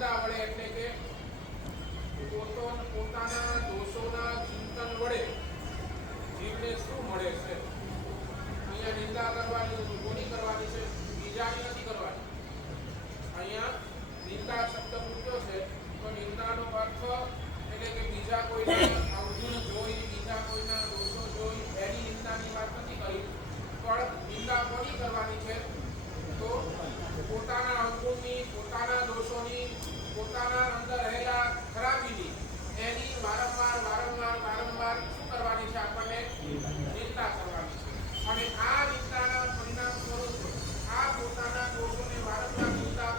નિંદા વડે એટલે કે પોતાના દોષોના ચિંતન વડે જીવને શું મળે છે? અહીંયા નિંદા કરવાની તો કોની કરવાની છે? બીજાની નથી કરવાની. અહીંયા નિંદા શબ્દ મૂક્યો છે તો નિંદાનો અર્થ એટલે કે બીજા કોઈના અવગુણ જોઈ, બીજા કોઈના દોષો જોઈ એની નિંદાની વાત નથી કરી. પણ નિંદા કોની કરવાની છે? તો પોતાના અવગુણની, પોતાના દોષોની, પોતાના અંદર રહેલા ખરાબીની એની વારંવાર શું કરવાની છે? આપણને નિંદા કરવાની છે. અને આ નિંદાના પરિણામ સ્વરૂપ આ પોતાના દોષોને વારંવાર નિંદા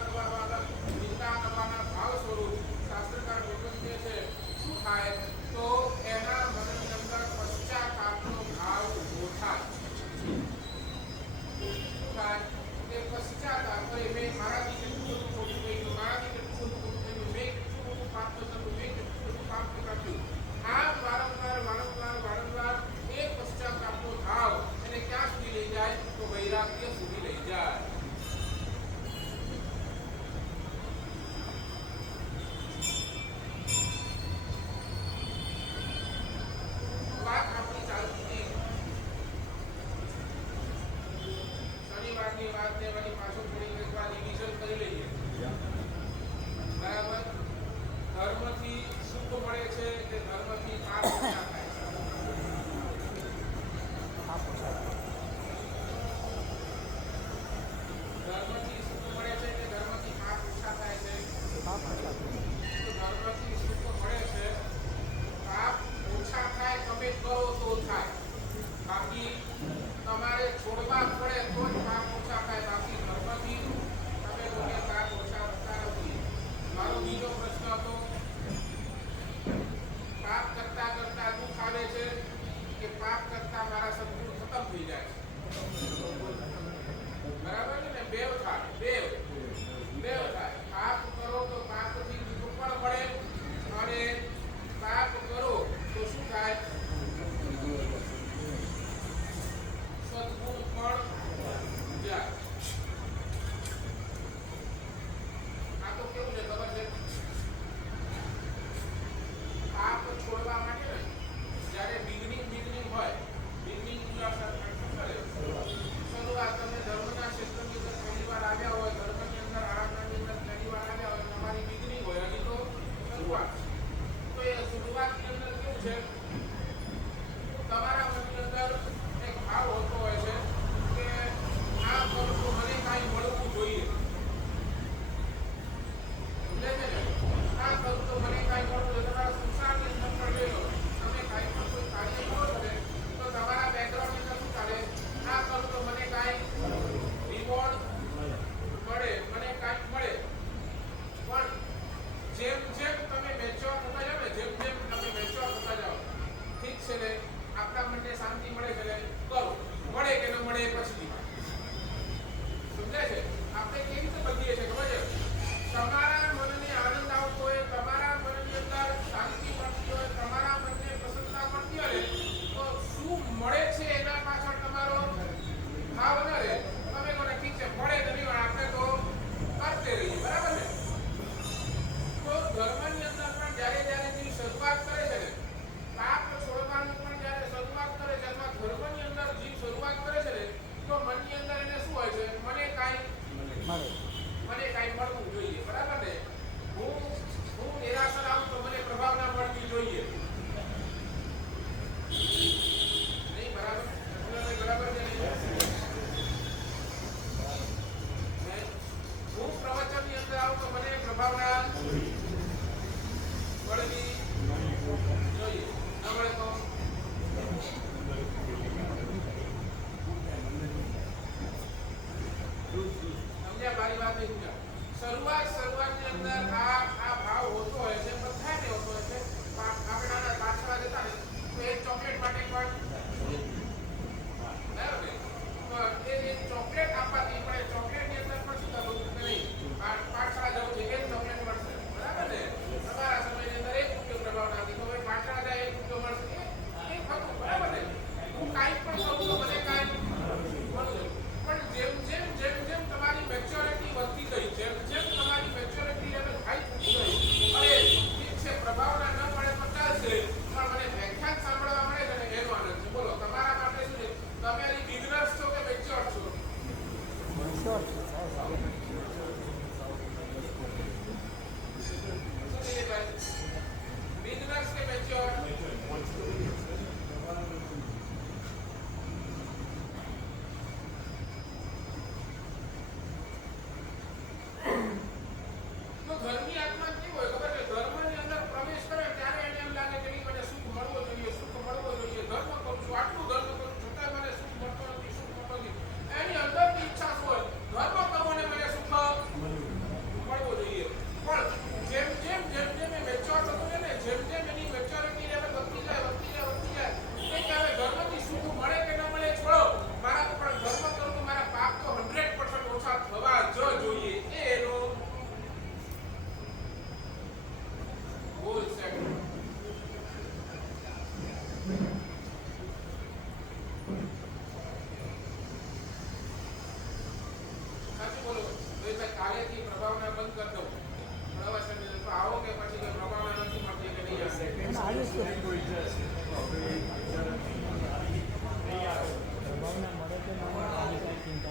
કરવાના ભાવ સ્વરૂપ શાસ્ત્રકાર ભગવંતે છે શું થાય? તો એના મનની અંદર પશ્ચાતાપનો ભાવ ઉભો થાય. શું થાય? કે પશ્ચાતાપ કરે, મેં મારાથી કેટલું બધું ખોટું કર્યું, મારાથી કેટલું બધું ખોટું કર્યું, મેં કેટલું બધું પાપ કર્યું, મેં કેટલું બધું પાપ કર્યું. આ વારંવાર એ પશ્ચાતાપનો ભાવ એને ક્યાં સુધી લઈ જાય? તો વૈરાગ્ય સુધી લઈ જાય. વાત આપણી ચાલતી હતી શનિવારની વાત ને વળી પાછું થોડી એકવાર રિવિઝન કરી લઈએ. બરાબર? ધર્મથી સુખ મળે છે કે ધર્મથી પાપ ઓછા થાય છે? ધર્મથી સુખ મળે છે કે ધર્મથી પાપ ઓછા થાય છે? ધર્મથી સુખ મળે છે, પાપ ઓછા થાય, તમે કરો તો થાય. બાકી તમારે છોડવા પડે તો જ પાપ ઓછા થાય. બાકી ધર્મથી તમે લોકોને પાપ ઓછા થતા નથી. મારો બીજો પ્રશ્ન હતો, પાપ કરતા કરતા દુઃખ આવે છે કે પાપ કરતા મારા સદગુણ ખતમ થઈ જાય છે? બરાબર છે ને? બેવ થાય. પાપ કરો તો પાપથી દુઃખ પણ મળે અને પાપ કરો તો શું થાય? સદગુણ પણ જાય. આ તો કેવું છે ખબર છે? પાપ છોડવા માટે ને જ્યારે બિગનિંગ હોય, શરૂઆત તમે ધર્મના ક્ષેત્રની અંદર પહેલી વાર આવ્યા હોય, ધર્મની અંદર આરાધનાની અંદર પહેલી વાર આવ્યા હોય, તમારી બિગનિંગ હોય, હજી તો શરૂઆત. તો એ શરૂઆતની અંદર કેવું છે? તમારા મનની અંદર એક ભાવ હોતો હોય છે કે આ કરું તો મને કાંઈ મળવું જોઈએ. સમજે છે ને? આ કરું તો મને કાંઈ મળવું જોઈએ. તમારા સંસારની અંદર પણ લઈ લો, તમે કાંઈ પણ કોઈ કાર્ય કરો છો ને તો તમારા બેકગ્રાઉન્ડની અંદર શું ચાલે? આ કરું તો મને કાંઈ રિવોર્ડ મળે, મને કાંઈક મળે. પણ જેમ તમે મેચ્યોર થતા જાઓ ને, જેમ તમે મેચ્યોર થતા જાઓ, ઠીક છે ને, આપણા મનને શાંતિ મળે છે, કરો, મળે કે ન મળે પછી સમજે છે? આપણે કેવી રીતે બદલીએ છીએ ખબર છે? તમારા મનને આનંદ આવતો હોય, તમારા મનની અંદર શાંતિ મળતી હોય, તમારા મનને પ્રસન્નતા મળતી હોય તો શું મળે છે એના પાછળ તમારો ભાવ ન રહે. તમે કોને ઠીક છે, મળે તો નહીં, આપણે તો કરતે રહીએ. બરાબર ને? તો ધર્મની અંદર પણ જ્યારે શરૂઆત કરે છે ને, પાપ છોડવાની પણ જ્યારે શરૂઆત કરે છે અથવા ધર્મની અંદર જીવ શરૂઆત કરે છે ને, તો મનની અંદર એને શું હોય છે? મને કાંઈ મળવું જોઈએ. બરાબર ને? હું નિરાશા આવું તો મને પ્રભાવ ના પડવી જોઈએ. નહીં? બરાબર? બરાબર છે? હું પ્રવચનની અંદર આવું તો મને પ્રભાવ ના પડવી જોઈએ. ન મળે તો સમજ્યા? મારી વાત નહીં સમજ્યા? શરૂઆતની અંદર આ ભાવ હોતો હોય છે, બધાને હોતો હોય છે. આપણે નાના પાછળ જતા ને તો એક ચોકલેટ માટે પણ બરાબર ને? એ ચોકલેટ આપવાથી પણ ચોકલેટની અંદર પણ શું થતું નહીં? પાઠશાળા જવું છે, એક ચોકલેટ મળશે. બરાબર ને? તમારા સમયની અંદર 1 રૂપિયો પ્રભાવ નથી, તો પાઠશાળા જાય 1 રૂપિયો મળશે. ઘરની આત્મા કેવું હોય ખબર છે? ધર્મની અંદર પ્રવેશ કરે ત્યારે એને એમ લાગે કે નહીં, મને સુખ મળવો જોઈએ, સુખ મળવો જોઈએ, ધર્મ કરું છું, આટલું ધર્મ કરું છું, છતાંય મને સુખ મળતો નથી, સુખ મળતો નથી. એની અંદરની ઈચ્છા શું હોય? ધર્મ કરવો ને મને સુખ મળવો જોઈએ. પણ જેમ જેમ એ મેચ્યોર થતું જાય ને, જેમ જેમ એની મેચ્યોરિટી લેવલ વધતી જાય એ કે હવે ધર્મથી સુખ મળે કે ન મળે છોડો, મારા પણ ધર્મ કરું તો મારા પાપ તો 100% ઓછા થવા જ જોઈએ. એ એનો ગોલ સેટ. સાચું બોલો ભાઈ, કાલેથી પ્રભાવના બંધ કરી દો. પ્રવચન આવો કે પછી પ્રભાવના નથી મળતી કે નહીં આવે?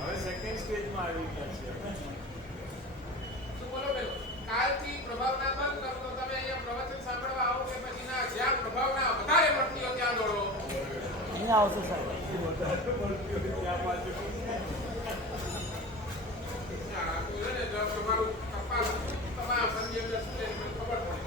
હવે સેકન્ડ સ્ટેજમાં આવી ગયા છે. શું બોલો બેન? કાલથી પ્રભાવના બંધ કરો તો તમે અહીંયા પ્રવચન સાંભળવા આવો કે પછી ના? જ્યાં પ્રભાવના વધારે મળતી હોય ત્યાં દોડો. અહીંયા આવશે સાહેબ. ત્યાં બાજુ તમારું કપાલ તમારા શરીર અંદર શું છે મને ખબર પડે.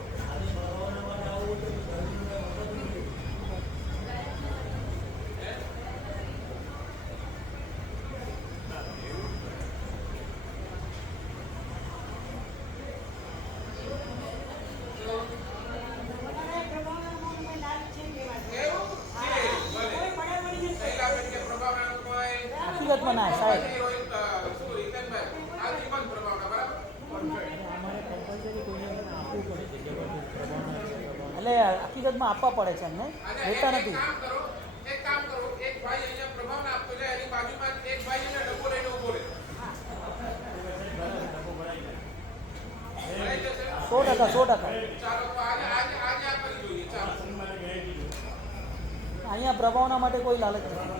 હકીકતમાં ના સાહેબ, એટલે હકીકતમાં આપવા પડે છે એમને, લેતા નથી. એક કામ કરો, એક ભાઈ અહીંયા પ્રભાવના આપતો જાય, એની બાજુમાં એક ભાઈ એને ડબ્બો લઈને ઉભો રહે. ભરાઈ જશે? 100%. ચાલો તો આજે આ કરી જોઈએ. ચાલો અહીંયા પ્રભાવના માટે કોઈ લાલચ નથી.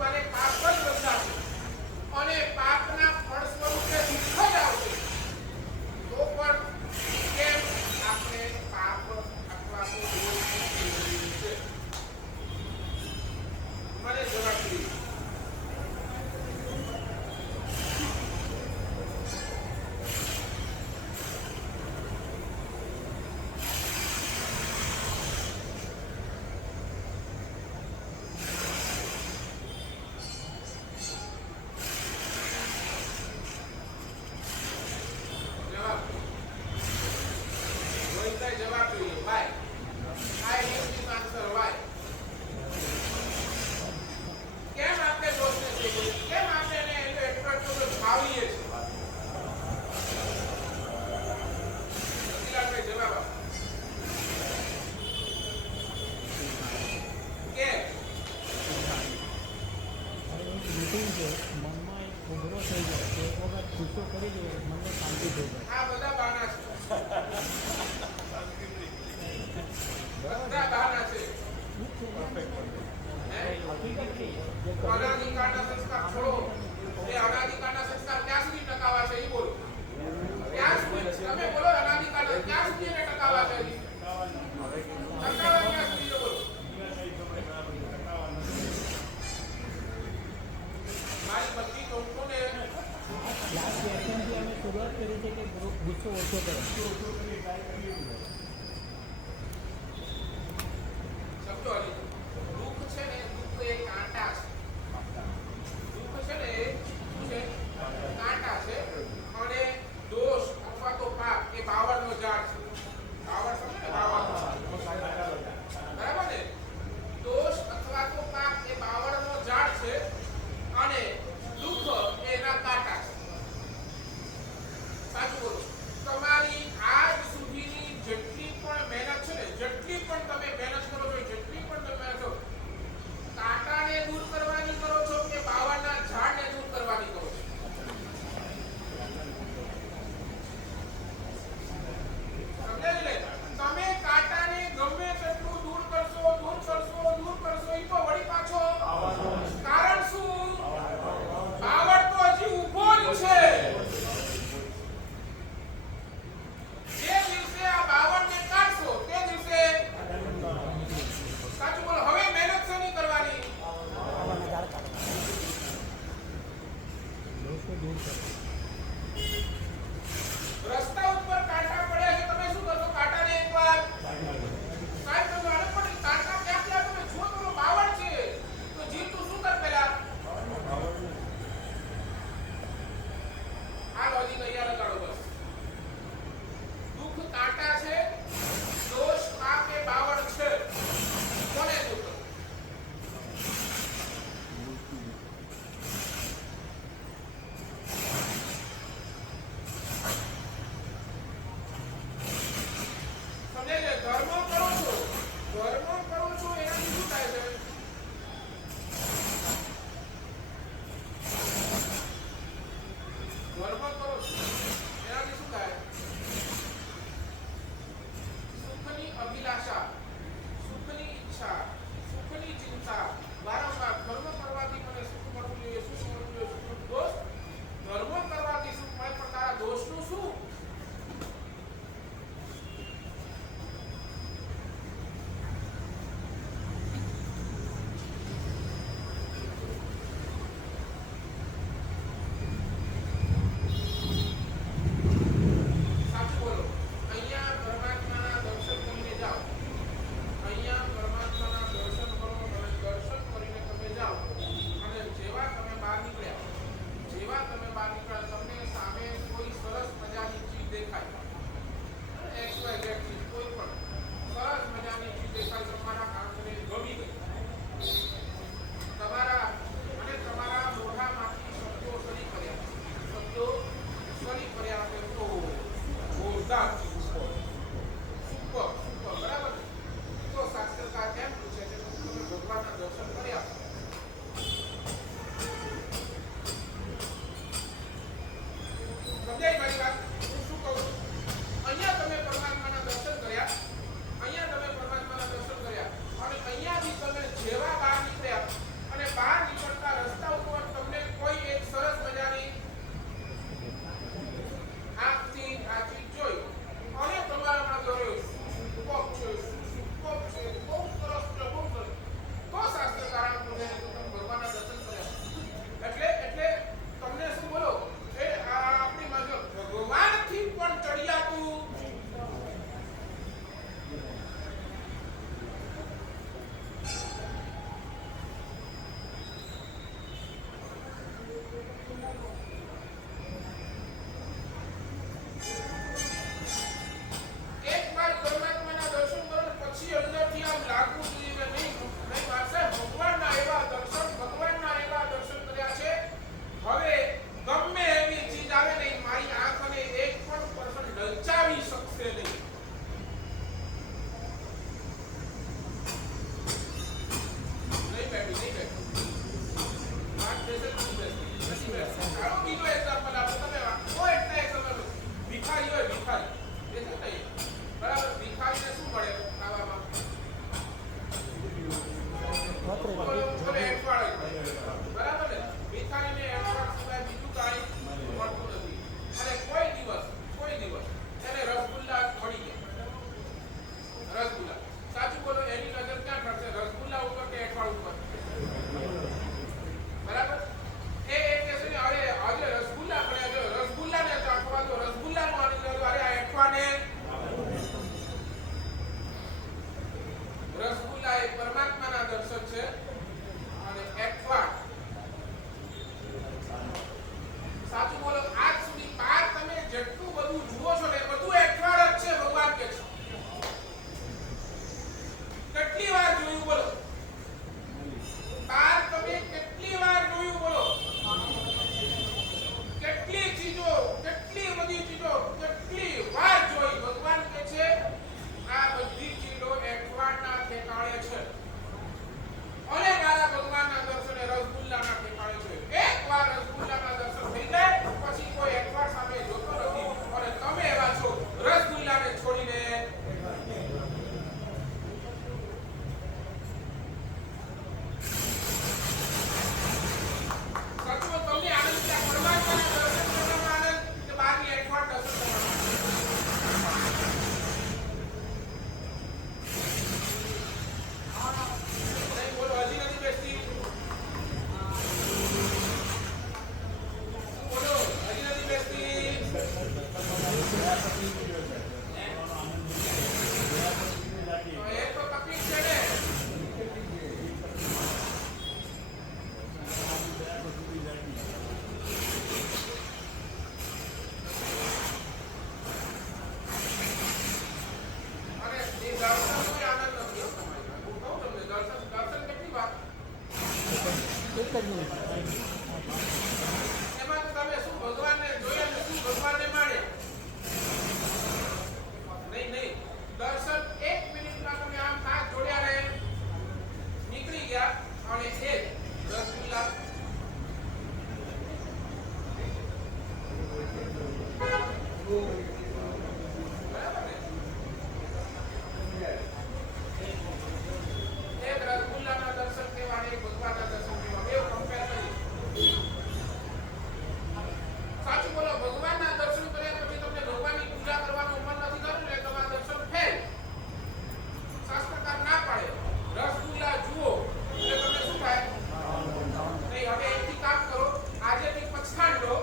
મારે પાપ જ બદલાશે અને પાપના ફળ સ્વરૂપે દુઃખ જ આવશે. તો પણ કેમ આપણે પાપ અથવા તો દોષને કેળવીએ છીએ? મને જવાબ દઈએ. જવાબ રોહિતભાઈ જવાબ જોઈએ. Why I have this answer. Why કેમ આપણે દોષને કહીએ? કેમ આપણે એને એટલો ભાવીએ છીએ? અખિલાભાઈ જવાબ આપો. કેમ? રૂટીન છે મનમાં એક ઉભરો થઈ જાય તો એક વખત ગુસ્સો કરી દઈએ મનને શાંતિ થઈ જાય. આ બધા બહાના છે. બધા બહાના છે. હે? હકીકત કહીએ જે અનાદિકાળના સંસ્કાર છોડો. એ અનાદિકાળના સંસ્કાર ક્યાં સુધી ટકાવા છે? એ બોલો. ક્યાં સુધી? તમે બોલો. અનાદિકાળના ક્યાં સુધી એને ટકાવા છે? ટકાવા ક્યાં સુધી? એ બોલો. મારી બધી કંપનીઓને લાસ્ટ વ્યાખ્યાનથી અમે શરૂઆત કરી છે કે ગુસ્સો ઓછો કરો. સમજો હજી. દુઃખ છે ને, દુઃખ એ કાંટા છે. દુઃખ છે ને એ શું છે? કાંટા છે. અને દોષ અથવા તો પાપ એ બાવળનો ઝાડ છે. બાવળ સમજો ને? બાવળ. બરાબર ને? દોષ અથવા તો પાપ એ બાવળનો ઝાડ છે અને દુઃખ એના કાંટા છે. સાચું બોલો. તમારી આજ સુધીની જેટલી એક જ મિનિટ એમાં તો તમે શું ભગવાનને જોયા ને શું ભગવાનને માણ્યા? નહીં. દર્શન 1 મિનિટમાં તમે આમ હાથ જોડ્યા રહે નીકળી ગયા અને એ રસગુલ્લા બરાબર ને? એક રસગુલ્લાના દર્શન કેવા ને એક ભગવાનના દર્શન કેવા બે કમ્પેર કરી. સાચું બોલો, ભગવાનના દર્શન કર્યા પછી તમને ભગવાનની પૂજા કરવાનું મન નથી થતું ને તમારા દર્શન ફેલ. શાસ્ત્રકાર ના પાડે રસગુલ્લા જુઓ એટલે તમને શું થાય? નહીં, હવે એકથી કામ કરો, આજેથી પછતાણ લો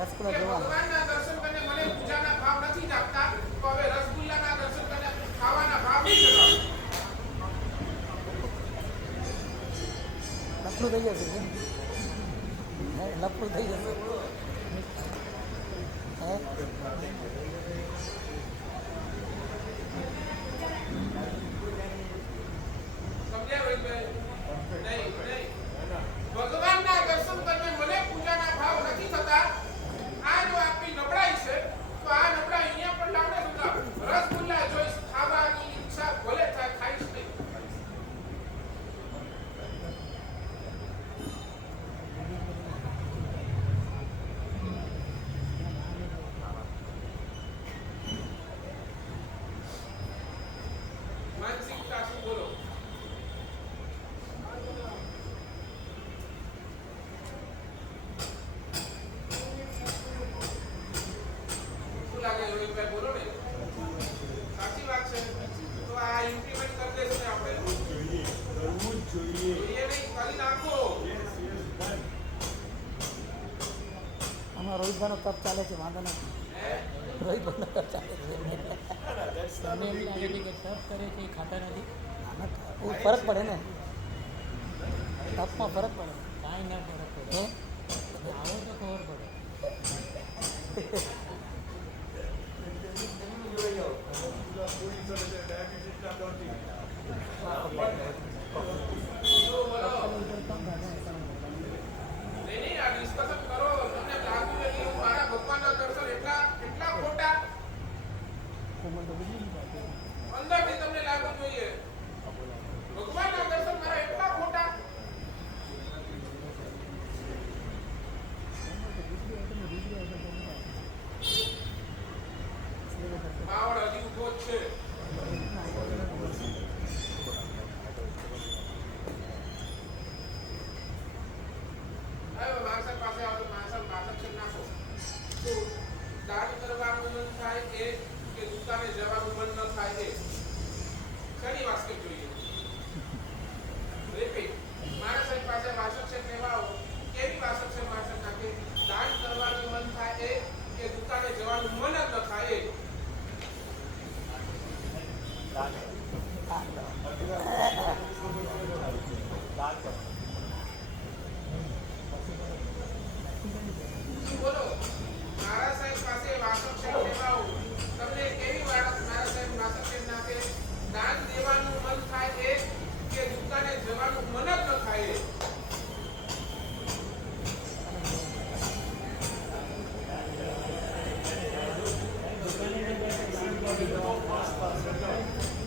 રસગુલ્લા કે જોવા ભગવાનના દર્શન કરીને મને પૂજાના ભાવ નથી જાગતા, તો હવે રસગુલ્લાના દર્શન કરીને ખાવાના ભાવ નહીં જગાડો. લફડું થઈ જશે કેમ? લફડું થઈ જશે હે સમજ્યા રોહિતભાઈ? નહીં. ભગવાનના દર્શન કરીને મને પૂજાના ભાવ નથી થતા, આ જો આપણી નબળાઈ છે, તો આ નબળાઈ અહીંયા પણ લાવને સુધા. રસગુલ્લા જોઈશ, ખાવાની ઈચ્છા ભલે થાય, ખાઈશ નહીં. માનસિકતા શું બોલો? શું લાગે રોહિતભાઈ? બોલો ને. સાચી વાત છે. તો આ ઇમ્પ્લિમેન્ટ કરી દઈશું ને આપણે. કરવું જ જોઈએ. જોઈએ નહીં, કરી નાખો. આમાં રોહિતભાઈનો તપ ચાલે છે, વાંધો નથી. હે? રોહિતભાઈનો તપ ચાલે છે That's not તમને a એમ big લાગે deal. છે કે તપ કરે છે એ ખાતા નથી ફરક પડે ને તપમાં ફરક પડે કાંઈ ના ફરક પડે આવો તો ખબર પડે Diabetes ના દર્દી. તો બોલો. નહીં, આ ડિસ્કશન કરો. તમને લાગ્યું કે મારા ભગવાનના દર્શન એટલા ખોટા? અંદરથી તમને લાગવું જોઈએ ભગવાનના દર્શન મારા એટલા ખોટા? માવડ હજી ઉભો જ છે. હવે માણસા પાસે આવો તો માણસા નાખો. શું દાન કરવાનું મન થાય એ કે દુકાને જવાનું મન ન થાય એ? શેની વાસ્તવિક જોઈએ? રિપીટ. માણસ પાસે વાસક છે કેવા આવો? કેવી વાસક છે માણસ નાખે? દાન કરવાનું મન થાય એ કે દુકાને જવાનું મન જ ન થાય એ? શું બોલો? મારા સાહેબ પાસે વાસક છે કેવા આવો? તમને કેવી મારા સાહેબ વાસક છે નાખે? દાન દેવાનું મન થાય એ કે દુકાને જવાનું મન જ ન થાય એ?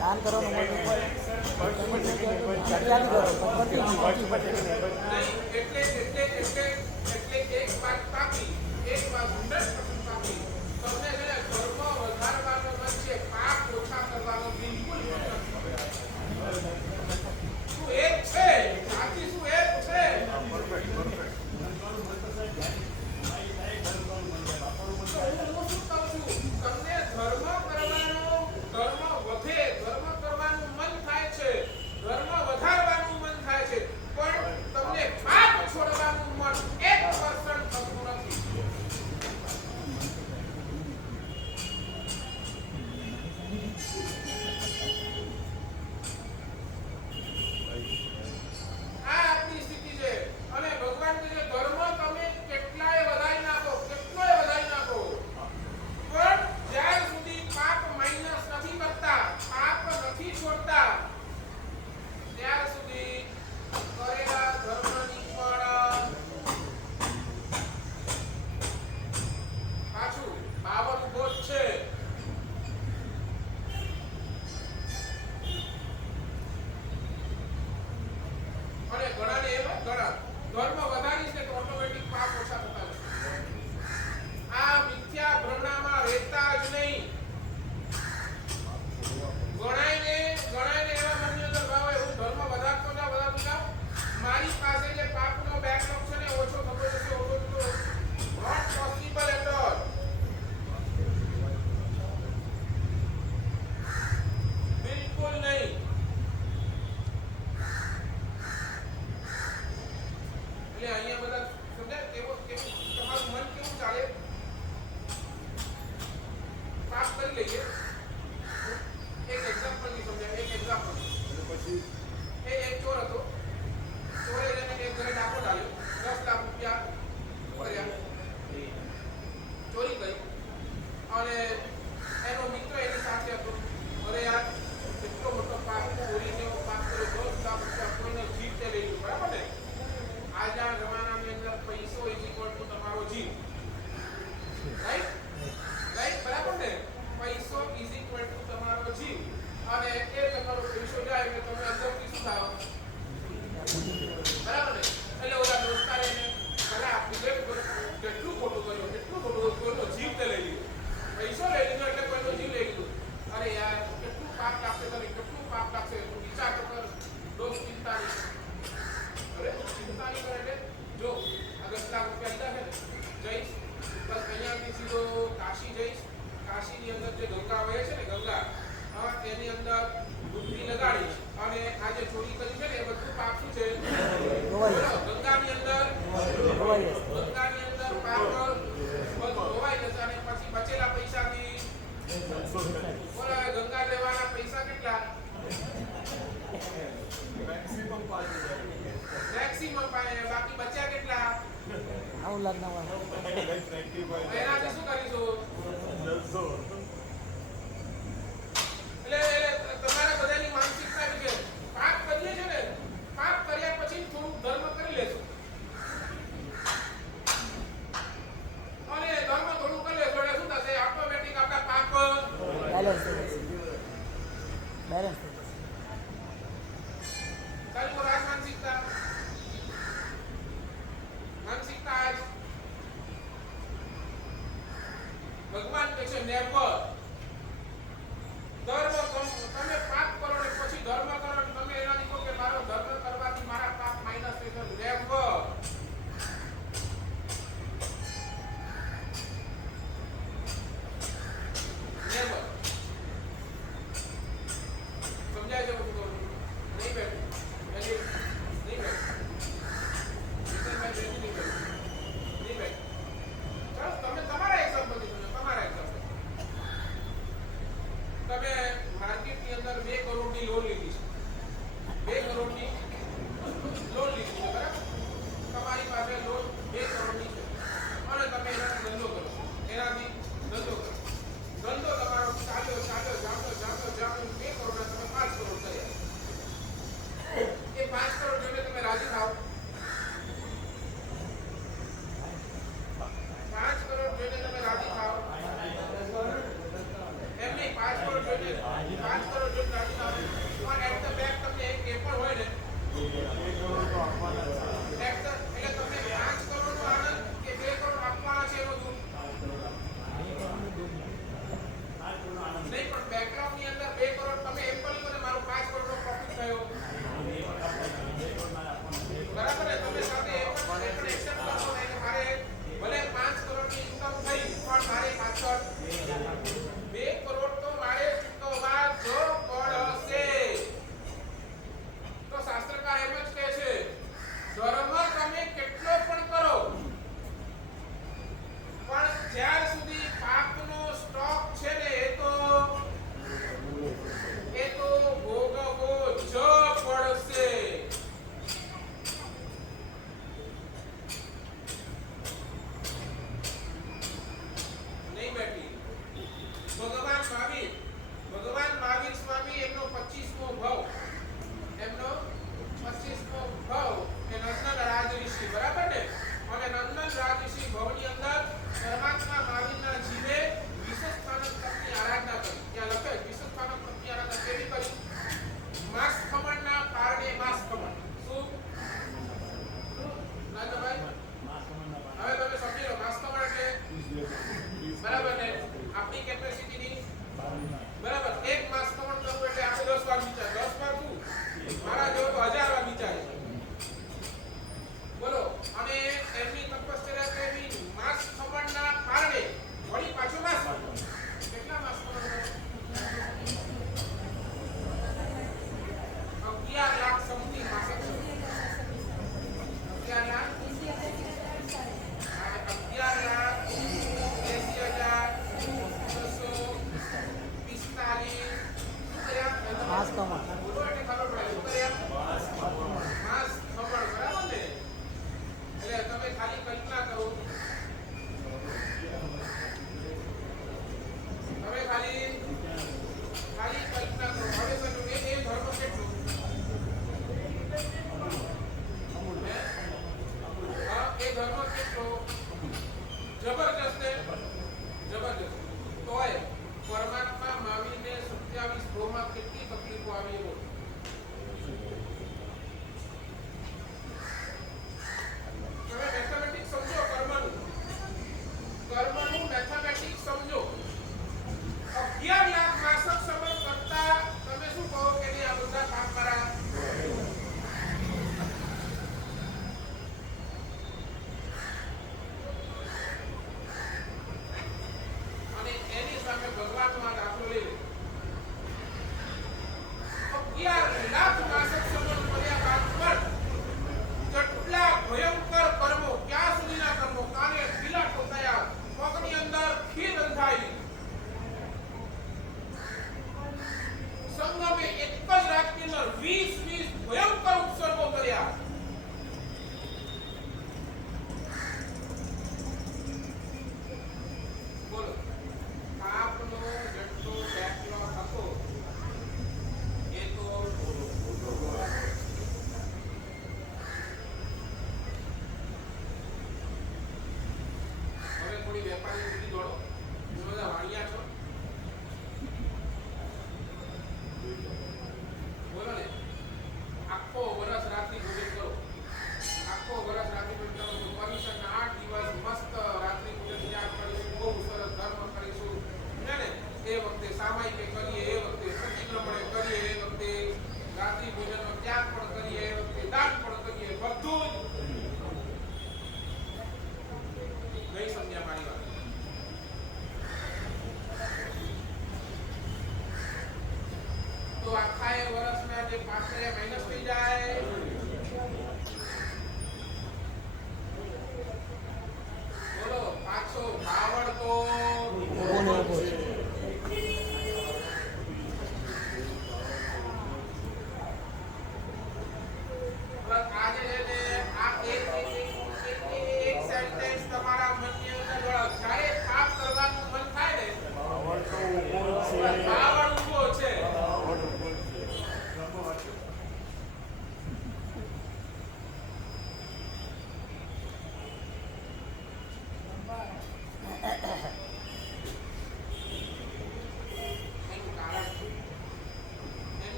દાન કરવાનું મન ફરિયાદ કરો નહીં, એટલે એક વાત પાકી, એક વાત 100% પાકી. તમને છે ને ધર્મ વધારવાનો મન છે, પાપ ઓછા કરવાનો બિલકુલ મન નથી. શું એક છે? સાચી શું એક છે? તો હું શું કહું છું? તમને ધર્મ વધે, ધર્મ કરવાનું મન થાય છે, ધર્મ વધારવાનું મન થાય છે, પણ તમને પાપ છોડવાનું મન 1% થતું નથી. બરાબર ને? એટલે ઓલા દોસ્તારે એને ભલે આપી દે, કેટલું ખોટું કર્યું, કેટલું ખોટું કર્યું, કોઈનો જીવ તે લઈ લીધો, પૈસો લઈ લીધો એટલે કોઈનો જીવ લઈ લીધો. અરે યાર, કેટલું પાપ લાગશે તને, કેટલું પાપ લાગશે, તું વિચાર તો કર. દોસ્ત ચિંતા નહીં કરે. અરે ચિંતા નહીં કરે એટલે જો આ 10 લાખ રૂપિયા લીધા છે ને, જઈશ બસ અહીંયાથી સીધો કાશી જઈશ. કાશીની અંદર જે ગંગા વહે છે ને, ગંગા, એની અંદર ડૂબકી લગાડીશ અને આ જે ચોરી કરી છે ને એ બધું પાપ શું છે? ગંગાની અંદર પાપ બધું ધોવાઈ જશે અને પછી બચેલા પૈસાથી બોલો હવે ગંગા લેવાના પૈસા કેટલા? મેક્સિમમ 5,000. મેક્સિમમ બાકી બચ્યા કેટલા? 9 લાખ 9 Like 95. એનાથી શું કરીશું? That's all. એટલે તમારા બધાની માનસિકતા એવી છે, પાપ કરીએ છે ને, પાપ કર્યા પછી થોડુંક ધર્મ કરી લેશું અને ધર્મ થોડું કરી લેશું એટલે શું થશે? ઓટોમેટિક આપણા પાપ બેલેન્સ થઈ જશે. બેલેન્સ થઈ જશે. ચાલુ કરો. આ માનસિકતા આજ ભગવાન કહે છે નેવર. તમે પાપ કરો ને પછી ધર્મ કરો ને તમે એનાથી કહો કે મારો ધર્મ કરવાથી મારા પાપ માઇનસ થશે. નેવર. નેવર. સમજાય છે બધું? કહું નહીં બેઠું નહીં બેઠું નહીં બેઠું. ચાલો તમે તમારા એક્ઝામ્પલ દીધું, તમારા એક્ઝામ્પલ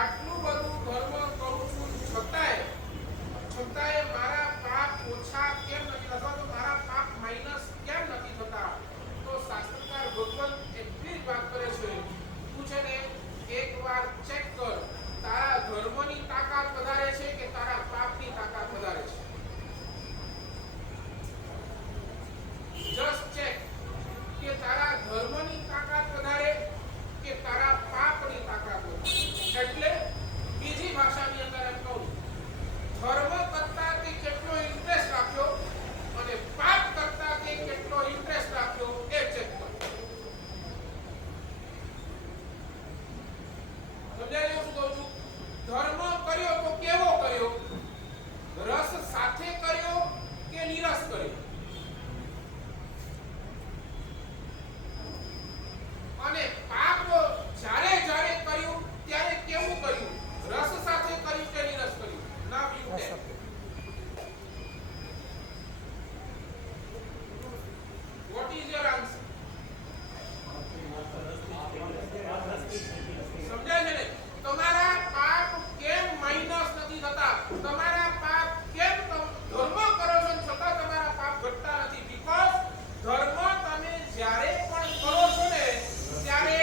આટલું બધું ધર્મ કરું છું છતાંય મારા પાપ ઓછા કેમ નથી થતા, તો મારા પાપ માઈનસ કેમ નથી થતા? તો શાસ્ત્રકાર ભગવાન એટલી જ વાત કરે છે, તું છે ને એકવાર ચેક કર, તારા ધર્મની તાકાત વધારે છે કે તારા પાપની તાકાત વધારે છે? જસ્ટ ચેક કે તારા ધર્મની તાકાત વધારે કે તારા પાપની તાકાત વધારે. એટલે બીજી ભાષાની અંદર એમ કહું, ધર્મ કરતા તે કેટલો ઇન્ટરેસ્ટ રાખ્યો અને પાપ કરતા તે કેટલો ઇન્ટરેસ્ટ રાખ્યો એ ચેક કરો. સમજાય શું કહું છું? ધર્મ કર્યો તો કેવો કર્યો? રસ સાથે કર્યો કે નિરસ કર્યો? અને પાપ જ્યારે કર્યું ત્યારે કેવું કર્યું? રસ સાથે કર્યું કે નિરસ કર્યું? ના બીજું What is your answer? સમજાય છે ને? તમારા પાપ કેમ માઈનસ નથી થતા? તમારા પાપ કેમ ધર્મ કરો છો છતાં તમારા પાપ ઘટતા નથી? બીકોઝ ધર્મ તમે જ્યારે પણ કરો છો ને ત્યારે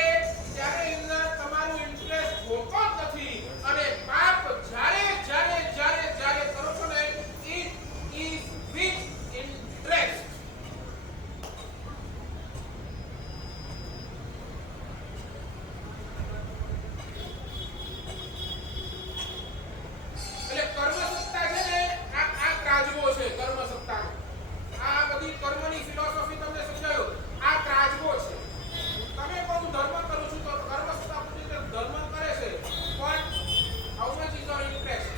અંદર તમારું ઇન્ટરેસ્ટ હોતો જ નથી, અને પાપ જ્યારે કરો છો ને ઇટ ઇઝ વિથ ઇન્ટરેસ્ટ. એટલે કર્મસત્તા છે ને, આ ત્રાજવો છે કર્મસત્તાનો. આ બધી કર્મની ફિલોસોફી તમને સમજાયો, આ ત્રાજવો છે. તમે પણ ધર્મ કરું છું તો કર્મસત્તા પૂરી રીતે ધર્મ કરે છે, પણ how much is your interest?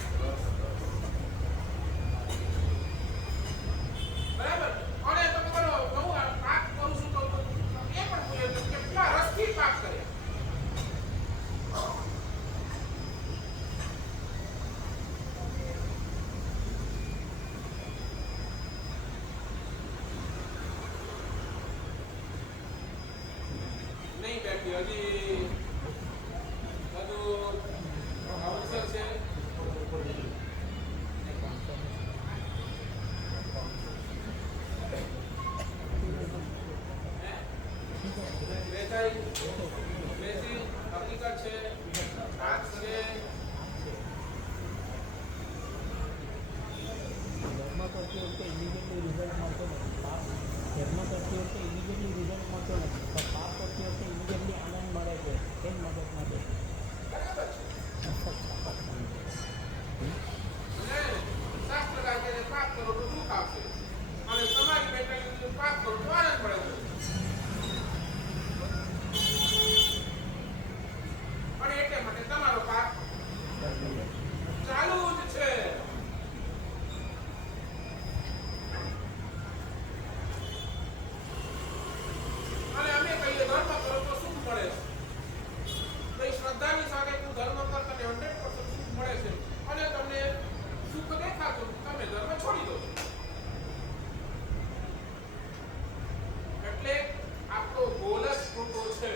બરાબર. અને તમે બોલો હું પાપ કરું છું તો એ પણ પૂછે કેટલા રસથી પાપ કરે. નહીં બેઠી હજી બધું અવસર છે. બેસી હકીકત છે હાથ કરે. ધર્મ કરતી વખતે ઇમિડિયેટલી રિઝલ્ટ મળતો નથી. પાપ ધર્મ કરતી વખતે ઇમિડિયેટલી રિઝલ્ટ મળતો નથી, પણ પાપ કરતી વખતે ઇમિડિયેટલી આનંદ મળે છે. એ જ મગજમાં છે. બરાબર છે. શાસ્ત્રકાર કહે છે પાપ કરો તો દુઃખ આવશે, અને તમારી મેન્ટાલિટી પાપ કરો તો આનંદ મળે છે. અને એટલે માટે તમારો પાપ ચાલુ જ છે. અને અમે કહીએ ધર્મ કરો તો સુખ મળે છે. તો શ્રદ્ધાની સાથે તું ધર્મ કર, તને 100% સુખ મળે છે, અને તમને સુખ દેખાતું તમે ધર્મ છોડી દો. એટલે આપણો ગોલ જ ખોટો છે.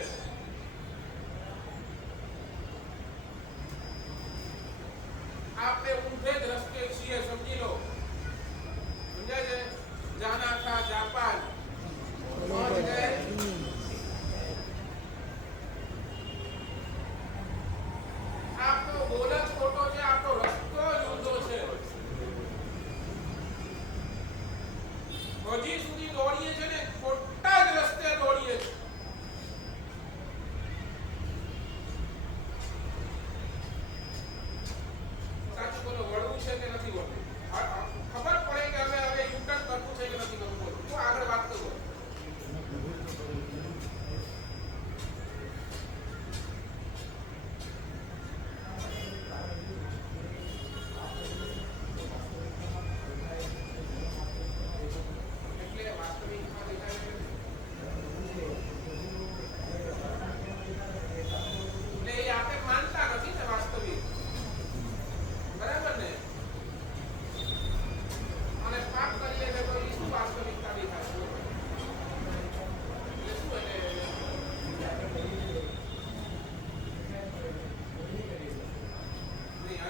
આપણે ઊંધે જ રસ્તે છીએ, સમજી લો. સમજાય છે? જાના થા જાપાન પહોંચ ગયે. આપણો ગોલ જ ખોટો છે, આપણો રસ્તો જ ઊંધો છે. હજી સુધી દોડીએ છે ને ખોટા જ રસ્તે દોડીએ છે. સાચું બોલો, વળવું છે કે નથી વળવું? ખબર પડે કે હવે યુટર્ન કરવું છે કે નથી કરવું? બોલો, તો આગળ વાત કરો.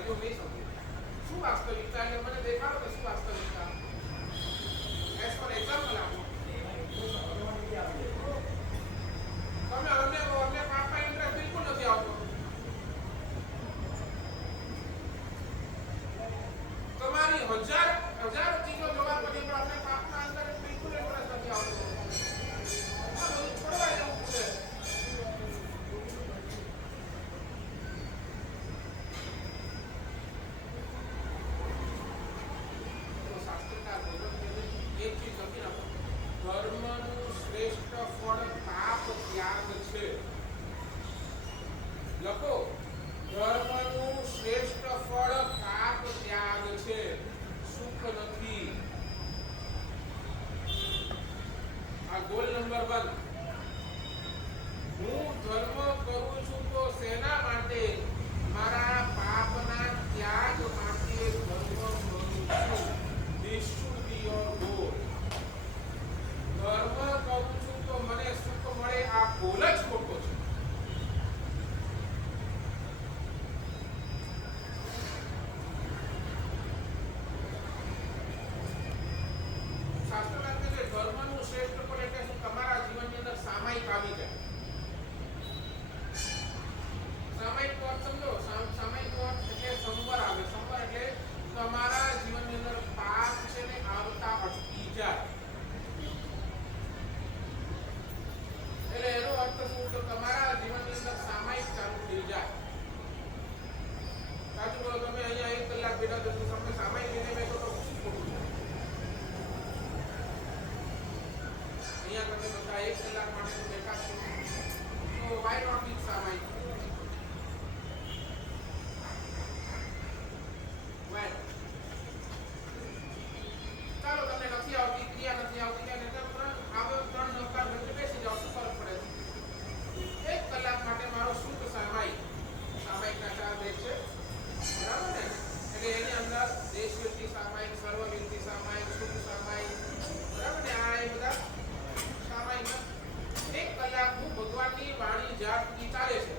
હું નહીં સમજુ. શું વાસ્તવિકતા એટલે મને દેખાડો કે શું વાસ્તવિકતા. એસ પર એક્ઝામ્પલ આપો. તમે અમને પાપમાં ઇન્ટરેસ્ટ બિલકુલ નથી આવતો. તમારી હજાર ચીજો જોવા પછી પણ અમને પાપના અંદર બિલકુલ ઇન્ટરેસ્ટ નથી આવતો. આ બધું છોડવા જેવું છે. તો શાસ્ત્રકાર ભગવદ્ એક ચીજ લખી રાખો. ધર્મનું શ્રેષ્ઠ ફળ પાપ ત્યાગ છે. લખો, ધર્મનું શ્રેષ્ઠ ફળ પાપ ત્યાગ છે, સુખ નથી. આ ગોલ નંબર 1. હું ધર્મ કરું છું તો શેના માટે? મારા પાપના ત્યાગ માટે ધર્મ કરું છું. This should be your goal. ધર્મ કરું છું તો મને સુખ મળે, આ ગોલ જ ખોટો છે. શાસ્ત્ર કહે છે ધર્મનું શ્રેષ્ઠ ફળ એટલે શું? તમારા જીવનની અંદર સામાયિક આવી જાય. સામાયિક અર્થ સમજો. સામાયિક અર્થ એટલે સંવર આવે. સંવર એટલે તમારા જીવનની અંદર પાપ છે ને આવતા અટકી જાય. એટલે એનો અર્થ શું? તો તમારા જીવનની અંદર સામાયિક ચાલુ થઈ જાય. સાચું બોલો. તમે અહીંયા 1 કલાક બેઠા છો, તમને સામાયિક લઈને બેઠો તો શું ખોટું છે? અહીંયા તમે બધા 1 કલાક માટે બેઠા છો, તો વાય નોટ વિથ સામાયિક? વાય? ચાલો, તમને નથી આવતી, ક્રિયા નથી આવતી, ત્યારે ત્રણ નૌકાર વચ્ચે બેસી જાઓ, શું ફરક પડે? 1 કલાક માટે મારો શુદ્ધ સામાયિક. સામાયિકના 4 દેશ છે, બરાબર ને? એટલે એની અંદર દેશ વ્યક્તિ સામાયિક, સર્વ વ્યક્તિ સામાયિક, શુદ્ધ સામાયિક, બરાબર ને? આ એ બધા સામાયિક. 1 કલાક હું ભગવાનની વાણી જાતની ચાલે છે.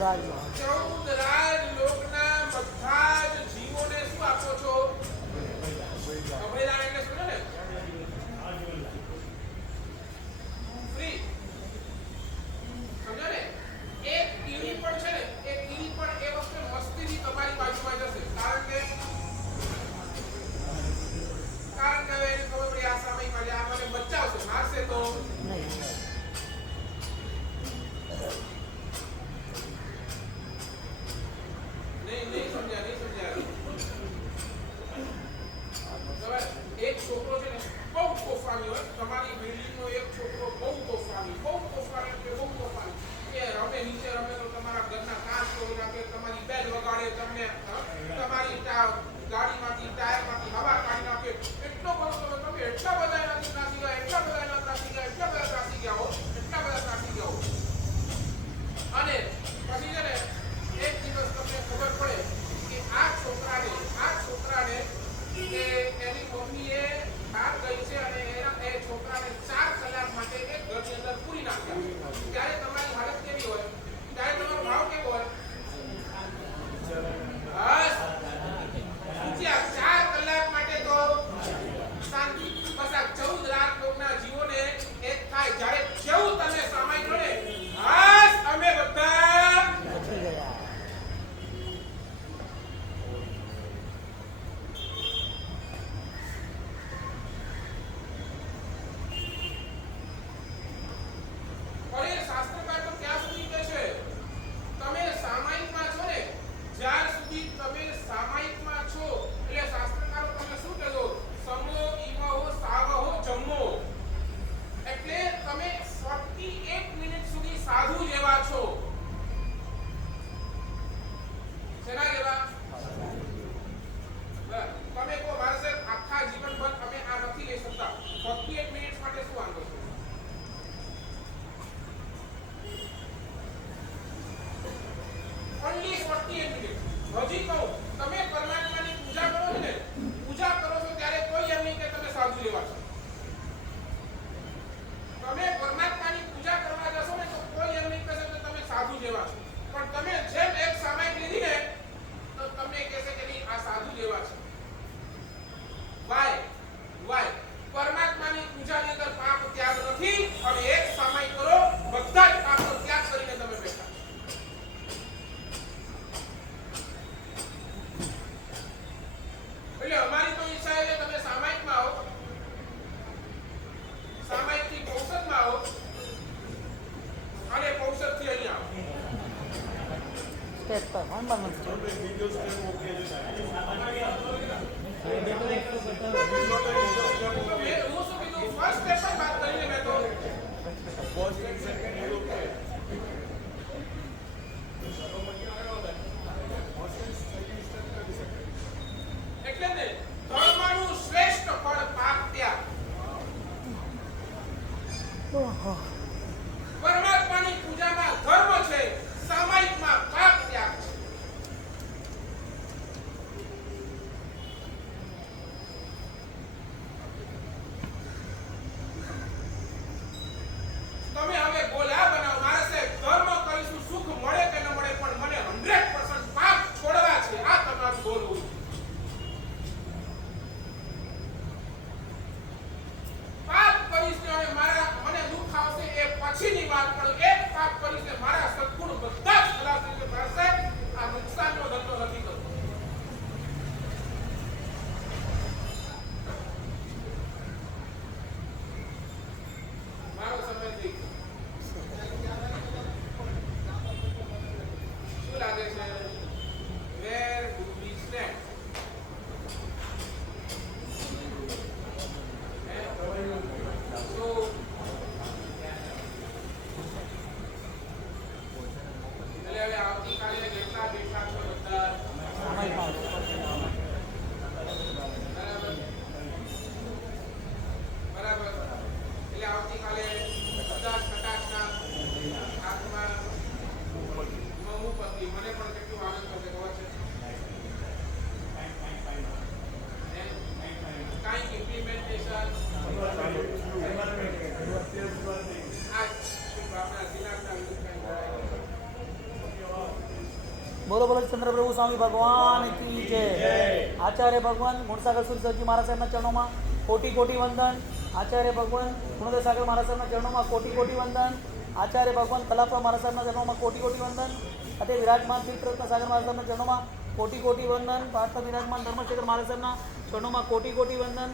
રાજમાં 14 રાજલોકના બધા જ જીવોને શું આપો છો? અભયદાન એટલે શું ને? ફ્રી. સમજો ને? એક કીડી પણ છે ને, એક કીડી પણ એ વખતે મસ્તીથી તમારી બાજુમાં જશે. કારણ કે હવે એને ખબર પડી આ સમયમાં જે આ મને બચાવશે, મારશે તો નહીં. નહીં સમજ્યા. હવે એક છોકરો છે ને બહુ તોફાની હોય, તમારી બિલ્ડિંગનો એક છોકરો બહુ તોફાની એટલે બહુ તોફાની. એ રમે નીચે રમે તો તમારા ઘરના કાચ તોડી નાખે, તમારી બેલ વગાડે, તમને તમારી ગાડીમાંથી ટાયરમાંથી હવા કાઢી નાખે. એટલો બધો તમે એટલા બધા એનાથી ત્રાસી ગયા હો. અને પછી છે ને એક દિવસ તમને ખબર પડે કે આ છોકરાને કે એની મમ્મીએ બહાર ગઈ છે અને એ છોકરાને 4 કલાક માટે એક ઘરની અંદર પૂરી નાખ્યા. ત્યારે તમારી હાલત કેવી હોય? ત્યારે તમારો ભાવ કેવો હોય? બસ 4 કલાક માટે તો શાંતિ. બસ આ 14 લાખ લોકોના જીવોને એક થાય. જ્યારે જેવું તમે સામાયિક જોડે બસ અમે બધા બચી ગયા. અરે શાસ્ત્રકાર તો ક્યાં સુધી કહે છે તમે સામાયિકમાં છો ને, જ્યાર સુધી તમે સામાયિકમાં છો એટલે શાસ્ત્રકારો તમે શું કહો? સમો ઈમહો સાવહો જમ્મો. એટલે તમે 48 મિનિટ સુધી સાધુ જેવા છો. શેના જેવા? તમે કો મારે આખા જીવનભર અમે આ નથી લઈ શકતા. 48 મિનિટ માટે શું વાંધો છે? only 48 minute. હજી કહું, તમે પરમાત્માની પૂજા કરો છો ને, પૂજા કરો છો ત્યારે કોઈ એમ નહીં કે તમે સાધુ જેવા છો. તમે પરમાત્માની પૂજા કરવા જશો ને તો કોઈ એમ નહીં કહેશે કે તમે સાધુ જેવા છો. પણ તમે જેમ એક સામાયિક લીધી ને તો તમને કહેશે કે નહીં આ સાધુ જેવા છે. વાય પરમાત્માની પૂજાની અંદર પાપ ત્યાગ નથી અને એક સામાયિક કરો, બધા જ પાપનો ત્યાગ કરીને તમે બેઠા. એટલે અમારી તો ઈચ્છા છે તમે સામાયિકમાં આવો, સામાયિકથી પૌષદમાં આવો અને પૌષદથી અહીંયા આવો. સ્ટેજ પર હનુમાન મંદિર. બીજો સ્ટેપ ઓકે છે. હું શું કીધું? ફર્સ્ટ સ્ટેપ પર વાત કરીને મેં તો first and second A okay. એટલે ને ધર્મનું શ્રેષ્ઠ ફળ પાપ ત્યાગ. પરમાત્માની પૂજામાં ધર્મ છે, સામાયિકમાં પાપ ત્યાગ છે. બોલો બોલો ચંદ્રપ્રભુ સ્વામી ભગવાન કી જય. આચાર્ય ભગવાન ગુણસાગર સુરસરજી મહારાજ સાહેબના ચરણોમાં કોટી કોટી વંદન. આચાર્ય ભગવાન ગુણોદય સાગર મહારાજ સાહેબના ચરણોમાં કોટી કોટી વંદન. આચાર્ય ભગવાન કલાપા મહારાજ સાહેબના ચરણોમાં કોટી કોટી વંદન. અને વિરાજમાન તીર્થરત્ન સાગર મહારાજ સાહેબના ચરણોમાં કોટી કોટી વંદન. ભારત વિરાજમાન ધર્મશેખર મહારાજ સાહેબના ચરણોમાં કોટી કોટી વંદન.